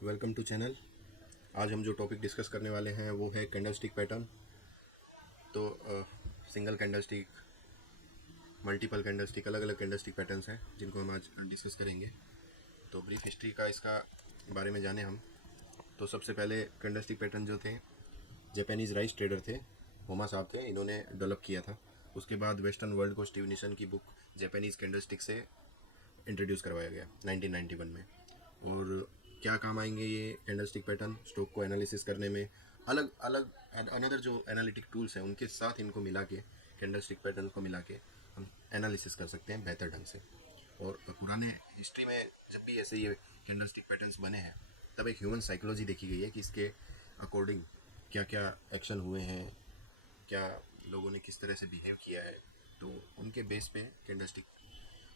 Welcome to channel. आज हम जो टॉपिक डिस्कस करने वाले हैं वो है कैंडल स्टिक पैटर्न। तो single candle stick, multiple candle stick, अलग अलग कैंडल स्टिक पैटर्न्स हैं जिनको हम आज डिस्कस करेंगे। तो ब्रीफ हिस्ट्री का इसका बारे में जाने हम। तो सबसे पहले कैंडल स्टिक पैटर्न जो थे, जापानीज़ राइस ट्रेडर थे, होमा साहब थे, इन्होंने डेवलप किया था। उसके बाद वेस्टर्न वर्ल्ड को स्टीव निशन की बुक जापानीज़ कैंडल स्टिक से इंट्रोड्यूस करवाया गया 1991 में। और क्या काम आएंगे ये कैंडल स्टिक पैटर्न? स्टॉक को एनालिसिस करने में, अलग अलग अनदर जो एनालिटिक टूल्स हैं उनके साथ इनको मिला के, कैंडल स्टिक पैटर्न को मिला के हम एनालिसिस कर सकते हैं बेहतर ढंग से। और पुराने हिस्ट्री में जब भी ऐसे ये कैंडल स्टिक पैटर्न्स बने हैं तब एक ह्यूमन साइकोलॉजी देखी गई है कि इसके अकॉर्डिंग क्या क्या एक्शन हुए हैं, क्या लोगों ने किस तरह से बिहेव किया है। तो उनके बेस पे कैंडल स्टिक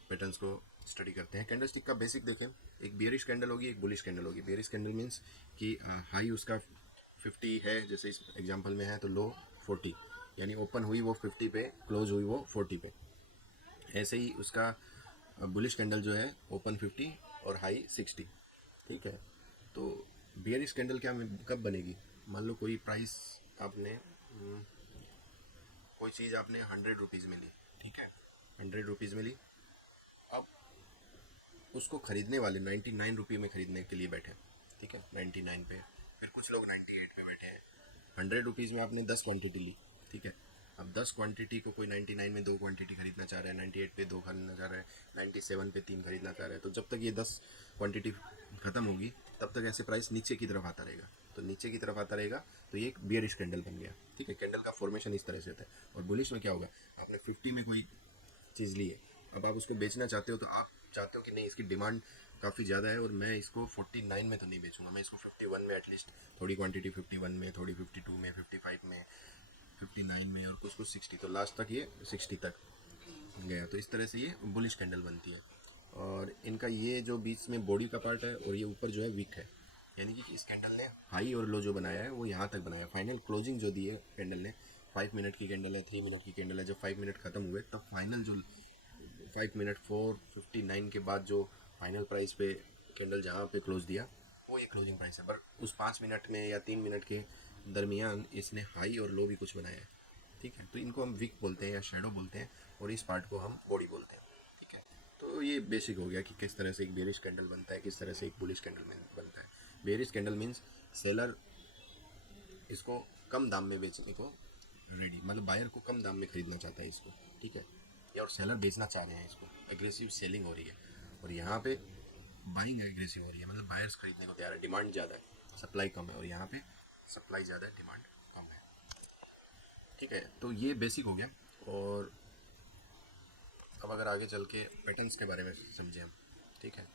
पैटर्न्स को स्टडी करते हैं। कैंडल स्टिक का बेसिक देखें, एक बियरिश कैंडल होगी, एक बुलिश कैंडल होगी। बियरिश कैंडल मीन्स कि हाई उसका 50 है, जैसे इस एग्जांपल में है, तो लो 40, यानी ओपन हुई वो 50 पे, क्लोज हुई वो 40 पे। ऐसे ही उसका बुलिश कैंडल जो है ओपन 50 और हाई 60। ठीक है। तो बियरिश कैंडल क्या कब बनेगी? मान लो कोई प्राइस आपने कोई चीज़ आपने 100 रुपीज़ में ली, ठीक है, 100 रुपीज़ में ली। अब उसको खरीदने वाले 99 रुपये में खरीदने के लिए बैठे, ठीक है, 99 पे। फिर कुछ लोग 98 पे बैठे हैं। 100 रुपीज़ में आपने 10 क्वांटिटी ली, ठीक है। अब 10 क्वांटिटी को कोई 99 में 2 क्वांटिटी खरीदना चाह रहा है, 98 पे 2 खरीदना चाह रहा है, 97 पे 3 खरीदना चाह रहा है। तो जब तक ये 10 क्वांटिटी ख़त्म होगी तब तक ऐसे प्राइस नीचे की तरफ आता रहेगा। तो नीचे की तरफ आता रहेगा तो ये एक बियरिश कैंडल बन गया, ठीक है। कैंडल का फॉर्मेशन इस तरह से होता है। और बुलिश में क्या होगा? आपने 50 में कोई चीज़ ली है, अब आप उसको बेचना चाहते हो, तो आप चाहते हो कि नहीं, इसकी डिमांड काफ़ी ज़्यादा है और मैं इसको 49 में तो नहीं बेचूंगा, मैं इसको 51 में, एटलीस्ट थोड़ी क्वांटिटी 51 में, थोड़ी 52 में, 55 में, 59 में, और कुछ कुछ 60, तो लास्ट तक ये 60 तक गया। तो इस तरह से ये बुलिश कैंडल बनती है। और इनका ये जो बीच में बॉडी का पार्ट है और ये ऊपर जो है वीक है, यानी कि इस कैंडल ने हाई और लो जो बनाया है वो यहाँ तक बनाया। फाइनल क्लोजिंग जो दी है कैंडल ने, 5 मिनट की कैंडल है, 3 मिनट की कैंडल है, जब 5 मिनट खत्म हुए तब फाइनल जो 5 मिनट 4:59 के बाद जो फाइनल प्राइस पे कैंडल जहाँ पे क्लोज दिया वो ये क्लोजिंग प्राइस है। पर उस 5 मिनट में या 3 मिनट के दरमियान इसने हाई और लो भी कुछ बनाया है, ठीक है। तो इनको हम विक बोलते हैं या शेडो बोलते हैं, और इस पार्ट को हम बॉडी बोलते हैं, ठीक है। तो ये बेसिक हो गया कि किस तरह से एक बेरिश कैंडल बनता है, किस तरह से एक बुलिश कैंडल बनता है। बेरिश कैंडल मीन्स सेलर इसको कम दाम में बेचने को रेडी, मतलब बायर को कम दाम में खरीदना चाहता है इसको, ठीक है। या और सेलर बेचना चाह रहे हैं इसको, एग्रेसिव सेलिंग हो रही है। और यहाँ पे बाइंग एग्रेसिव हो रही है, मतलब बायर्स खरीदने को तैयार है, डिमांड ज़्यादा है, सप्लाई कम है। और यहाँ पे सप्लाई ज़्यादा है, डिमांड कम है, ठीक है। तो ये बेसिक हो गया। और अब अगर आगे चल के पैटर्न्स के बारे में समझें हम, ठीक है।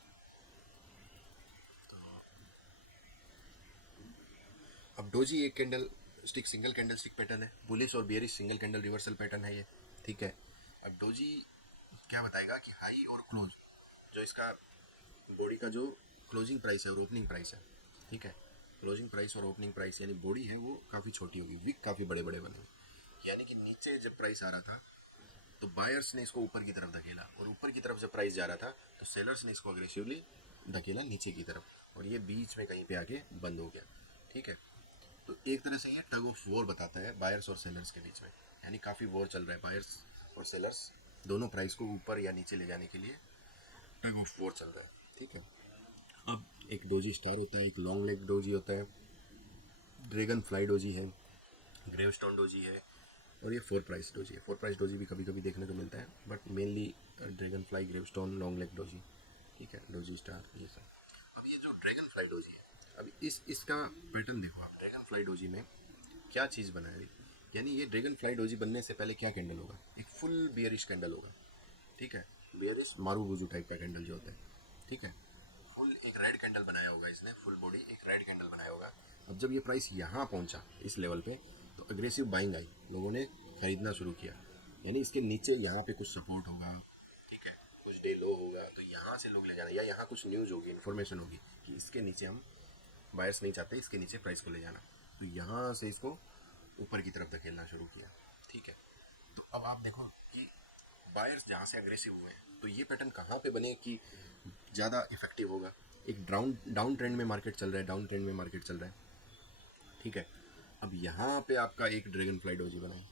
अब डोजी एक candle stick, single candle stick pattern है। बुलिश और bearish single candle reversal pattern है ये, ठीक है। अब डोजी क्या बताएगा कि हाई और क्लोज, जो इसका बॉडी का जो क्लोजिंग प्राइस है और ओपनिंग प्राइस है, ठीक है, क्लोजिंग प्राइस और ओपनिंग प्राइस, यानी बॉडी है वो काफ़ी छोटी होगी, विक काफ़ी बड़े बड़े बने, यानी कि नीचे जब प्राइस आ रहा था तो बायर्स ने इसको ऊपर की तरफ धकेला, और ऊपर की तरफ जब प्राइस जा रहा था तो सेलर्स ने इसको अग्रेसिवली धकेला नीचे की तरफ, और ये बीच में कहीं पे आके बंद हो गया, ठीक है। तो एक तरह से ये टग ऑफ वॉर बताता है बायर्स और सेलर्स के बीच में, यानी काफ़ी वॉर चल रहा है, बायर्स और सेलर्स दोनों प्राइस को ऊपर या नीचे ले जाने के लिए टग ऑफ वॉर चल रहा है, ठीक है। अब एक डोजी स्टार होता है, एक लॉन्ग लेग डोजी होता है, ड्रैगन फ्लाई डोजी है, ग्रेवस्टोन डोजी है, और ये 4 प्राइस डोजी है। 4 प्राइस डोजी भी कभी कभी देखने को मिलता है, but mainly dragon fly, gravestone, long leg doji, ठीक है, डोजी स्टार, ये सब। अब ये जो ड्रैगन फ्लाई डोजी है, अब इसका पैटर्न देखो आप। ड्रैगन फ्लाई डोजी में क्या चीज़ बना है, यानी ये ड्रैगन फ्लाई डोजी बनने से पहले क्या कैंडल होगा? एक फुल बियरिश कैंडल होगा, ठीक है, बियरिश मारूबुजू टाइप का कैंडल जो होता है, ठीक है। फुल एक रेड कैंडल बनाया होगा इसने, फुल बॉडी एक रेड कैंडल बनाया होगा। अब जब ये प्राइस यहाँ पहुँचा इस लेवल पे तो अग्रेसिव बाइंग आई, लोगों ने खरीदना शुरू किया, यानी इसके नीचे यहाँ पे कुछ सपोर्ट होगा, ठीक है, कुछ डे लो होगा, तो यहाँ से लोग ले जाना, या यहाँ कुछ न्यूज़ होगी, इन्फॉर्मेशन होगी कि इसके नीचे हम, बायर्स नहीं चाहते इसके नीचे प्राइस को ले जाना, तो यहाँ से इसको ऊपर की तरफ धकेलना शुरू किया, ठीक है। तो अब आप देखो कि बायर्स जहाँ से अग्रेसिव हुए हैं, तो ये पैटर्न कहाँ पे बने कि ज़्यादा इफेक्टिव होगा? एक डाउन डाउन ट्रेंड में मार्केट चल रहा है, डाउन ट्रेंड में मार्केट चल रहा है, ठीक है। अब यहाँ पे आपका एक ड्रैगन फ्लाई डोजी बना है,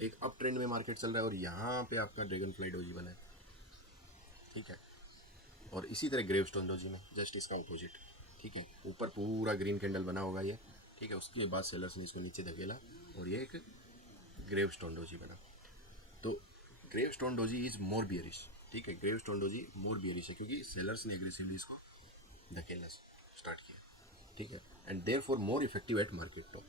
एक अप ट्रेंड में मार्केट चल रहा है और यहाँ पे आपका ड्रैगन फ्लाई डोजी बना है, ठीक है। और इसी तरह ग्रेव स्टोन डोजी में जस्ट इसका अपोजिट, ठीक है। ऊपर पूरा ग्रीन कैंडल बना होगा ये, ठीक है। उसके बाद सेलर्स ने इसको नीचे धकेला और ये एक ग्रेव स्टोन डोजी बना। तो grave stone doji is more bearish, ठीक है। Grave stone doji more bearish है क्योंकि सेलर्स ने एग्रेसिवली इसको धकेलना स्टार्ट किया, ठीक है। And there for more effective at market top,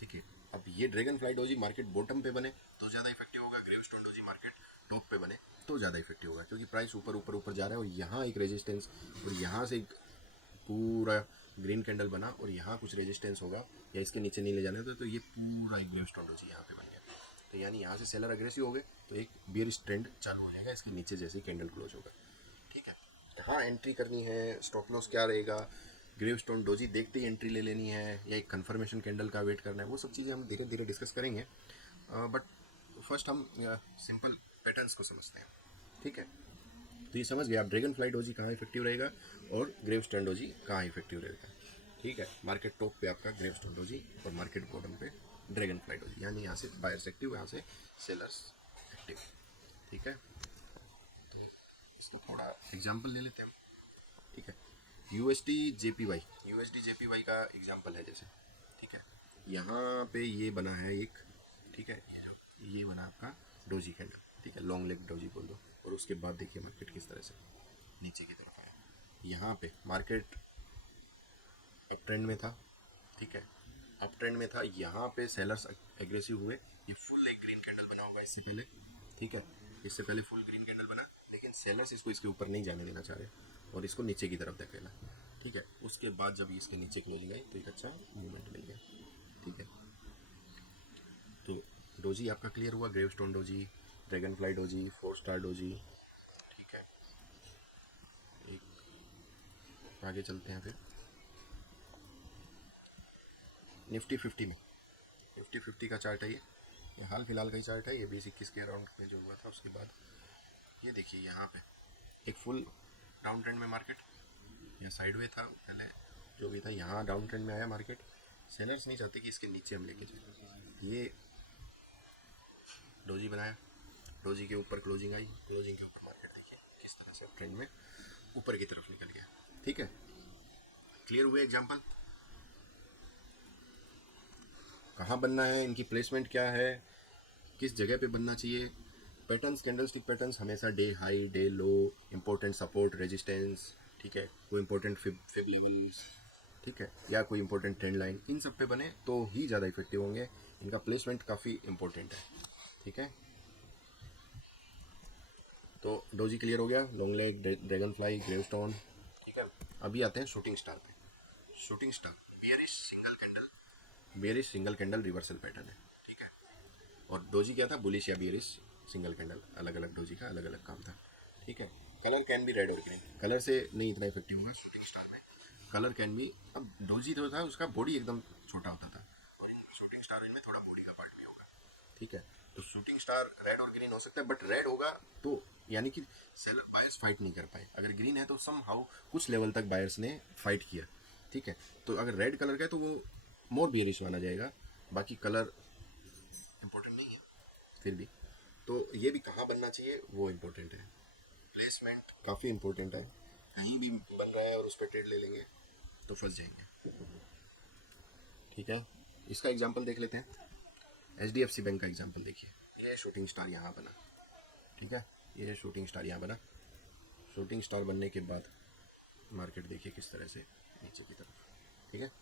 ठीक है। अब ये dragon fly doji market bottom पे बने तो ज़्यादा इफेक्टिव होगा, grave stone doji market top पे बने तो ज़्यादा इफेक्टिव होगा, क्योंकि प्राइस ऊपर ऊपर ऊपर जा रहा है और यहाँ एक रेजिस्टेंस और यहाँ से एक पूरा ग्रीन कैंडल बना और यहाँ कुछ रेजिस्टेंस होगा या इसके नीचे नहीं ले जाने तो ये पूरा एक ग्रेव स्टोन डोजी यहाँ पे बन गया। तो यानी यहाँ से सेलर अग्रेसिव हो गए तो एक बियरिश ट्रेंड चालू हो जाएगा इसके नीचे जैसे कैंडल क्लोज होगा, ठीक है। कहाँ एंट्री करनी है, स्टॉप लॉस क्या रहेगा, ग्रेव स्टोन डोजी देखते ही एंट्री ले लेनी है या एक कन्फर्मेशन कैंडल का वेट करना है, वो सब चीज़ें हम धीरे धीरे डिस्कस करेंगे। बट फर्स्ट हम सिंपल पैटर्न्स को समझते हैं, ठीक है। तो ये समझ गए आप ड्रैगन फ्लाई डोजी कहाँ इफेक्टिव रहेगा और ग्रेव स्टोन डोजी कहाँ इफेक्टिव रहेगा, ठीक है। मार्केट टॉप पे आपका ग्रेव स्टोन डोजी और मार्केट बॉटम पे ड्रैगन फ्लाई डोजी, यानी यहाँ से बायर्स एक्टिव, यहाँ से सेलर्स एक्टिव, ठीक है। इसका थोड़ा एग्जाम्पल ले लेते हैं हम, ठीक है। यूएसडी जेपीवाई का एग्जाम्पल है जैसे, ठीक है। यहाँ पे ये बना है एक, ठीक है, ये बना आपका डोजी कैंडल, ठीक है, लॉन्ग लेग डोजी बोल दो। और उसके बाद देखिए मार्केट किस तरह से नीचे की तरफ आया। यहाँ पे मार्केट अप ट्रेंड में था, ठीक है, अप ट्रेंड में था। यहाँ पे सेलर्स एग्रेसिव हुए, ये फुल एक ग्रीन कैंडल बना होगा इससे पहले, ठीक है, इससे पहले फुल ग्रीन कैंडल बना, लेकिन सेलर्स इसको इसके ऊपर नहीं जाने देना चाह रहे और इसको नीचे की तरफ धकेला, ठीक है। उसके बाद जब इसके नीचे क्लोजिंग आई तो एक अच्छा मूवमेंट मिल गया, ठीक है। तो डोजी आपका क्लियर हुआ, grave stone doji, dragon fly doji, 4 star doji, ठीक है। एक आगे चलते हैं फिर निफ्टी 50 में, निफ्टी 50 का चार्ट है ये हाल फिलहाल का ही चार्ट है, ये 20-21 के अराउंड में जो हुआ था उसके बाद ये देखिए यहाँ पे एक फुल डाउन ट्रेंड में मार्केट या साइडवे था पहले जो भी था, यहाँ डाउन ट्रेंड में आया मार्केट। सेलर्स नहीं चाहते कि इसके नीचे हम लेके जाए, ये डोजी बनाया, डोजी के ऊपर क्लोजिंग आई, क्लोजिंग के ऊपर मार्केट देखिए किस तरह से ट्रेंड में ऊपर की तरफ निकल गया, ठीक है। क्लियर हुए एग्जाम्पल, कहाँ बनना है, इनकी प्लेसमेंट क्या है, किस जगह पे बनना चाहिए। पैटर्न्स, कैंडलस्टिक पैटर्न्स हमेशा डे हाई डे लो, इंपॉर्टेंट सपोर्ट रेजिस्टेंस, ठीक है, कोई इंपॉर्टेंट फिब लेवल्स, ठीक है, या कोई इंपॉर्टेंट ट्रेंड लाइन, इन सब पे बने तो ही ज़्यादा इफेक्टिव होंगे। इनका प्लेसमेंट काफ़ी इंपॉर्टेंट है, ठीक है। तो डोजी क्लियर हो गया, long leg, dragon fly, grave stone, ठीक है। अभी आते हैं शूटिंग स्टार पे। Shooting star bearish single candle reversal pattern है, ठीक है। और डोजी क्या था, बुलिश या बेयरिश सिंगल कैंडल, अलग अलग डोजी का अलग अलग काम था, ठीक है। कलर कैन बी रेड और ग्रीन, कलर से नहीं इतना इफेक्टिव होगा शूटिंग स्टार में, कलर कैन बी। अब डोजी जो था उसका बॉडी एकदम छोटा होता था और शूटिंग स्टार में थोड़ा बॉडी का पार्ट भी होगा, ठीक है। तो शूटिंग स्टार रेड और ग्रीन हो सकता है, बट रेड होगा तो यानी कि सेलर बायर्स फाइट नहीं कर पाए, अगर ग्रीन है तो सम हाउ कुछ लेवल तक बायर्स ने फाइट किया, ठीक है। तो अगर रेड कलर का है तो वो मोर बियरिश माना जाएगा, बाकी कलर इंपॉर्टेंट नहीं है फिर भी। तो ये भी कहाँ बनना चाहिए वो इम्पोर्टेंट है, प्लेसमेंट काफ़ी इंपॉर्टेंट है। कहीं भी बन रहा है और उस पर ट्रेड ले लेंगे तो फंस जाएंगे, ठीक है। इसका एग्जांपल देख लेते हैं, HDFC बैंक का एग्जांपल देखिए, ये शूटिंग स्टार यहाँ बना, ठीक है, ये शूटिंग स्टार यहाँ बना। शूटिंग स्टार बनने के बाद मार्केट देखिए किस तरह से नीचे की तरफ, ठीक है।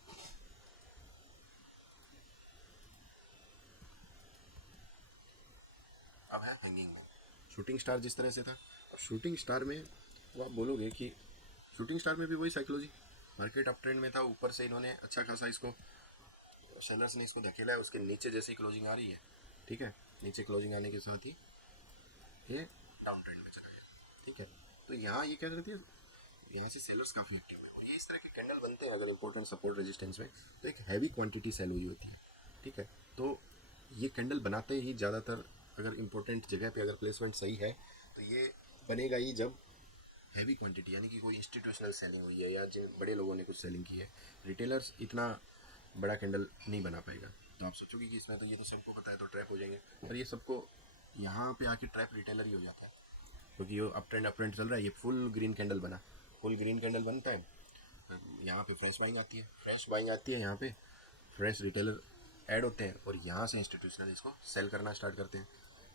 अब है हैंगिंग में, शूटिंग स्टार जिस तरह से था, अब शूटिंग स्टार में वो आप बोलोगे कि शूटिंग स्टार में भी वही साइकोलॉजी, मार्केट अप ट्रेंड में था, ऊपर से इन्होंने अच्छा खासा इसको सेलर्स ने इसको धकेला है, उसके नीचे जैसे ही क्लोजिंग आ रही है, ठीक है, नीचे क्लोजिंग आने के साथ ही ये डाउन ट्रेंड में चला गया, ठीक है। तो यहाँ ये क्या करती है, यहाँ से सेलर्स काफ़ी एक्टिव है और ये इस तरह के कैंडल बनते हैं अगर इंपॉर्टेंट सपोर्ट रेजिस्टेंस में तो एक हैवी क्वांटिटी सेल हुई होती है, ठीक है। तो ये कैंडल बनाते ही ज़्यादातर अगर इंपॉर्टेंट जगह पे अगर प्लेसमेंट सही है तो ये बनेगा ही जब हैवी क्वांटिटी यानी कि कोई इंस्टीट्यूशनल सेलिंग हुई है या जिन बड़े लोगों ने कुछ सेलिंग की है, रिटेलर्स इतना बड़ा कैंडल नहीं बना पाएगा। तो आप सोचोगे कि इसमें तो ये तो सबको पता है तो ट्रैप हो जाएंगे, पर ये सबको यहाँ पे आके ट्रैप रिटेलर ही हो जाता है, क्योंकि ये अप ट्रेंड चल रहा है। ये फुल ग्रीन कैंडल बना, फुल ग्रीन कैंडल बनता है, यहाँ पे फ्रेश बाइंग आती है, यहाँ पे फ्रेश रिटेलर ऐड होते हैं और यहाँ से इंस्टीट्यूशनल इसको सेल करना स्टार्ट करते हैं।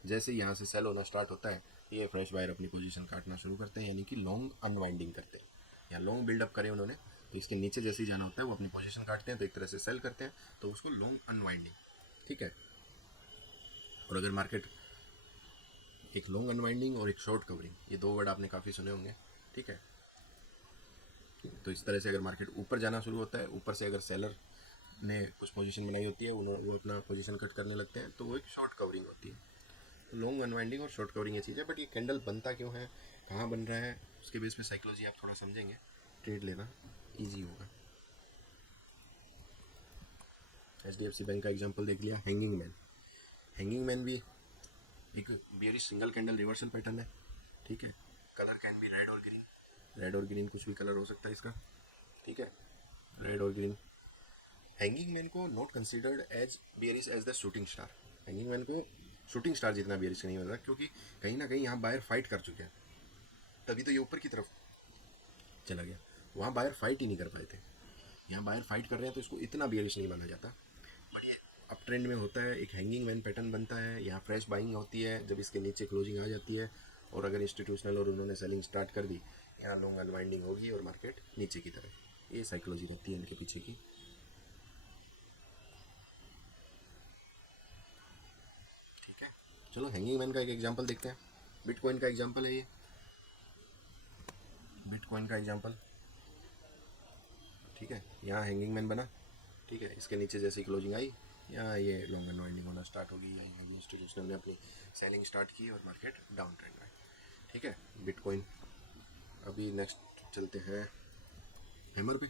जैसे यहाँ से सेल होना स्टार्ट होता है, ये फ्रेश बायर अपनी पोजीशन काटना शुरू करते हैं, यानी कि लॉन्ग अनवाइंडिंग करते हैं। यहाँ लॉन्ग बिल्डअप करे उन्होंने, तो इसके नीचे जैसे ही जाना होता है वो अपनी पोजीशन काटते हैं, तो एक तरह से सेल करते हैं, तो उसको लॉन्ग अनवाइंडिंग, ठीक है। और अगर मार्केट एक लॉन्ग अनवाइंडिंग और एक शॉर्ट कवरिंग, ये दो वर्ड आपने काफ़ी सुने होंगे, ठीक है। तो इस तरह से अगर मार्केट ऊपर जाना शुरू होता है, ऊपर से अगर सेलर ने कुछ पोजीशन बनाई होती है, वो अपना पोजीशन कट करने लगते हैं, तो वो एक शॉर्ट कवरिंग होती है। तो लॉन्ग अनवाइंडिंग और शॉर्ट कवरिंग ये चीज़ है। बट ये कैंडल बनता क्यों है, कहाँ बन रहा है, उसके बेस पे साइकोलॉजी आप थोड़ा समझेंगे, ट्रेड लेना ईजी होगा। HDFC बैंक का एग्जाम्पल देख लिया। हैंगिंग मैन भी एक bearish single candle reversal pattern है, ठीक है। कलर कैन बी रेड और ग्रीन कुछ भी कलर हो सकता है इसका, ठीक है, रेड और ग्रीन। हैंगिंग मैन को not considered as bearish as the shooting star. Hanging man को शूटिंग स्टार जितना बेयरिश नहीं होता, क्योंकि कहीं ना कहीं यहाँ बायर फाइट कर चुके हैं, तभी तो ये ऊपर की तरफ चला गया। वहाँ बायर फाइट ही नहीं कर पाए थे, यहाँ बायर फाइट कर रहे हैं, तो इसको इतना बेयरिश नहीं माना जाता। बट ये अप ट्रेंड में होता है, एक हैंगिंग मैन पैटर्न बनता है, यहाँ फ्रेश बाइंग होती है जब इसके नीचे क्लोजिंग आ जाती है, और अगर इंस्टीट्यूशनल और उन्होंने सेलिंग स्टार्ट कर दी, यहाँ लॉन्ग अनवाइंडिंग होगी और मार्केट नीचे की तरफ। ये साइकोलॉजी रहती है इनके पीछे की, ठीक है। चलो हैंगिंग मैन का एक एग्जांपल देखते हैं। बिटकॉइन का एग्जांपल है ये, बिटकॉइन का एग्जांपल, ठीक है। यहाँ हैंगिंग मैन बना, ठीक है, इसके नीचे जैसे क्लोजिंग आई, यहाँ ये लॉन्ग अनवाइंडिंग होना स्टार्ट होगी, यहाँ इंस्टीट्यूशनल ने अपनी सेलिंग स्टार्ट की और मार्केट डाउन ट्रेंड में, ठीक है। बिटकॉइन। अभी नेक्स्ट चलते हैं हैमर पे।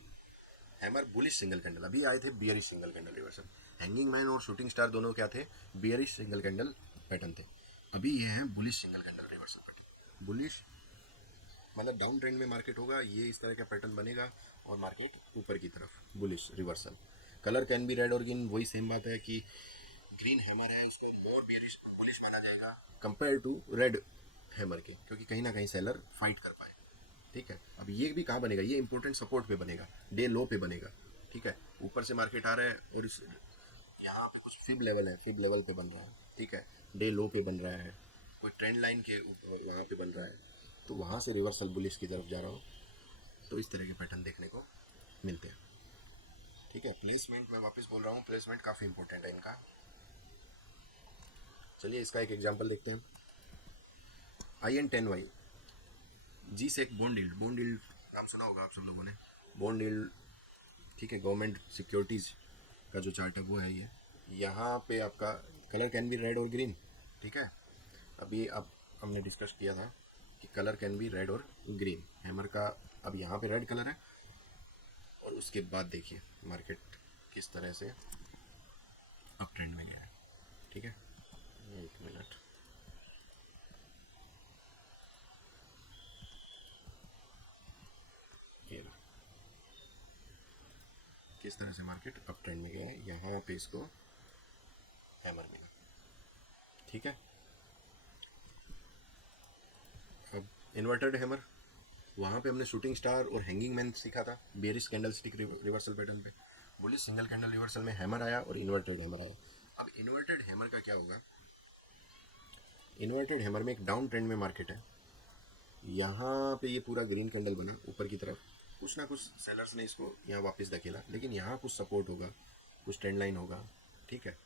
हैमर बुलिश सिंगल कैंडल, अभी आए थे bearish single candle reversal. Hanging man और शूटिंग स्टार दोनों क्या थे, बियरिश सिंगल कैंडल पैटर्न थे। अभी ये हैं bullish single candle reversal pattern. Bullish मतलब डाउन ट्रेंड में मार्केट होगा, ये इस तरह का पैटर्न बनेगा और मार्केट ऊपर की तरफ, bullish reversal. Colour can be red और ग्रीन, वही सेम बात है कि ग्रीन हैमर है उसको मोर बियरिश बुलिश माना जाएगा कंपेयर टू रेड हैमर के, क्योंकि कहीं ना कहीं सेलर फाइट कर पाए, ठीक है। अब ये भी कहाँ बनेगा, ये इंपॉर्टेंट सपोर्ट पे बनेगा, डे लो पे बनेगा, ठीक है। ऊपर से मार्केट आ रहा है और इस यहाँ पे कुछ फिब लेवल है, फिब लेवल पे बन रहा है, ठीक है, डे लो पे बन रहा है, कोई ट्रेंड लाइन के वहाँ पे बन रहा है, तो वहाँ से रिवर्सल बुलिश की तरफ जा रहा हूँ, तो इस तरह के पैटर्न देखने को मिलते हैं, ठीक है। प्लेसमेंट मैं वापस बोल रहा हूँ, प्लेसमेंट काफ़ी इंपॉर्टेंट है इनका। चलिए इसका एक एग्जांपल देखते हैं। IN10Y जी सेक बॉन्ड यील्ड नाम सुना होगा आप सब लोगों ने, बॉन्ड यील्ड, ठीक है, गवर्नमेंट सिक्योरिटीज़ का जो चार्ट है वो है ये। यहाँ पे आपका कलर कैन बी रेड और ग्रीन, ठीक है। अभी अब हमने डिस्कस किया था कि कलर कैन बी रेड और ग्रीन, हैमर का अब यहाँ पे रेड कलर है, और उसके बाद देखिए मार्केट किस तरह से अप ट्रेंड में गया है, ठीक है। एक मिनट, ये रहा किस तरह से मार्केट अप ट्रेंड में गया है, यहाँ पे इसको हैमर मिला, ठीक है। अब इन्वर्टेड हैमर, वहाँ पे हमने शूटिंग स्टार और हैंगिंग मैन सीखा था bearish candle stick reversal pattern पे। बुलिश सिंगल कैंडल रिवर्सल में हैमर आया और इन्वर्टेड हैमर आया। अब इन्वर्टेड हैमर का क्या होगा, इन्वर्टेड हैमर में एक डाउन ट्रेंड में मार्केट है, यहाँ पे ये पूरा ग्रीन कैंडल बना ऊपर की तरफ, कुछ ना कुछ सेलर्स ने इसको यहाँ वापस धकेला, लेकिन यहाँ कुछ सपोर्ट होगा, कुछ ट्रेंड लाइन होगा, ठीक है।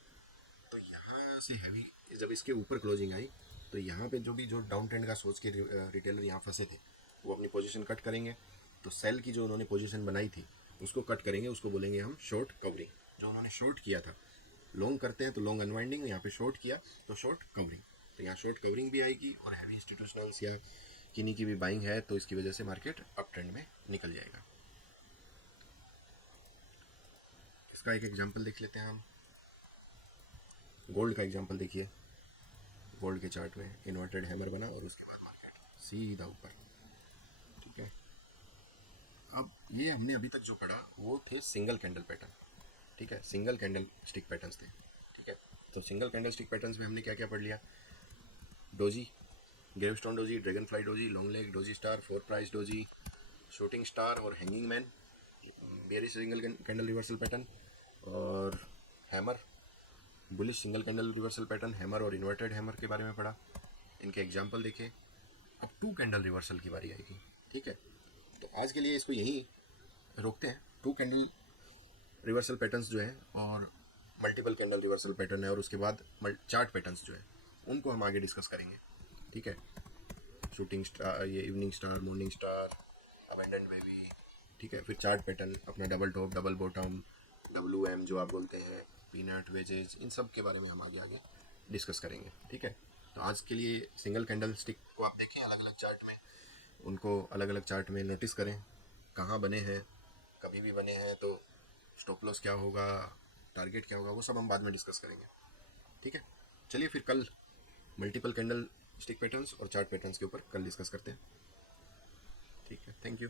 तो यहाँ से हैवी जब इसके ऊपर क्लोजिंग आई, तो यहाँ पे जो डाउन ट्रेंड का सोच के रिटेलर यहाँ फंसे थे, वो अपनी पोजीशन कट करेंगे, तो सेल की जो उन्होंने पोजीशन बनाई थी उसको कट करेंगे, उसको बोलेंगे हम शॉर्ट कवरिंग। जो उन्होंने शॉर्ट किया था, लॉन्ग करते हैं तो लॉन्ग अनवाइंडिंग, यहाँ पे शॉर्ट किया तो शॉर्ट कवरिंग, तो यहाँ शॉर्ट कवरिंग भी आएगी और हैवी इंस्टीट्यूशनल्स या किन्हीं की भी बाइंग है, तो इसकी वजह से मार्केट अप ट्रेंड में निकल जाएगा। इसका एक एग्जांपल देख लेते हैं हम। गोल्ड का एग्जांपल देखिए, गोल्ड के चार्ट में इन्वर्टेड हैमर बना और उसके बाद मार्केट सीधा ऊपर, ठीक है, अब ये हमने अभी तक जो पढ़ा वो थे सिंगल कैंडल पैटर्न। ठीक है, सिंगल कैंडल स्टिक पैटर्न्स थे। ठीक है, तो सिंगल कैंडल स्टिक पैटर्न्स में हमने क्या क्या पढ़ लिया? Doji, gravestone doji, dragon fly doji, long leg doji star, four price doji, shooting star और hanging man, bearish single candle reversal pattern, और hammer, bullish single candle reversal pattern, hammer और inverted hammer के बारे में पढ़ा, इनके example देखे। अब टू कैंडल रिवर्सल की बारी आएगी। ठीक है, तो आज के लिए इसको यहीं रोकते हैं। टू कैंडल रिवर्सल पैटर्न्स जो है और मल्टीपल कैंडल रिवर्सल पैटर्न है, और उसके बाद चार्ट पैटर्न्स जो है उनको हम आगे डिस्कस करेंगे। ठीक है, शूटिंग स्टार, ये evening star, morning star, abandoned baby. ठीक है, फिर चार्ट पैटर्न अपना double top, double bottom, WM जो आप बोलते हैं, पीनट, वेजेस, इन सब के बारे में हम आगे आगे डिस्कस करेंगे। ठीक है, तो आज के लिए सिंगल कैंडल स्टिक को आप देखें अलग अलग चार्ट में, उनको अलग अलग चार्ट में नोटिस करें कहाँ बने हैं, कभी भी बने हैं तो स्टॉप लॉस क्या होगा, टारगेट क्या होगा, वो सब हम बाद में डिस्कस करेंगे। ठीक है, चलिए फिर कल मल्टीपल कैंडल स्टिक पैटर्न्स और चार्ट पैटर्न्स के ऊपर कल डिस्कस करते हैं। ठीक है, थैंक यू।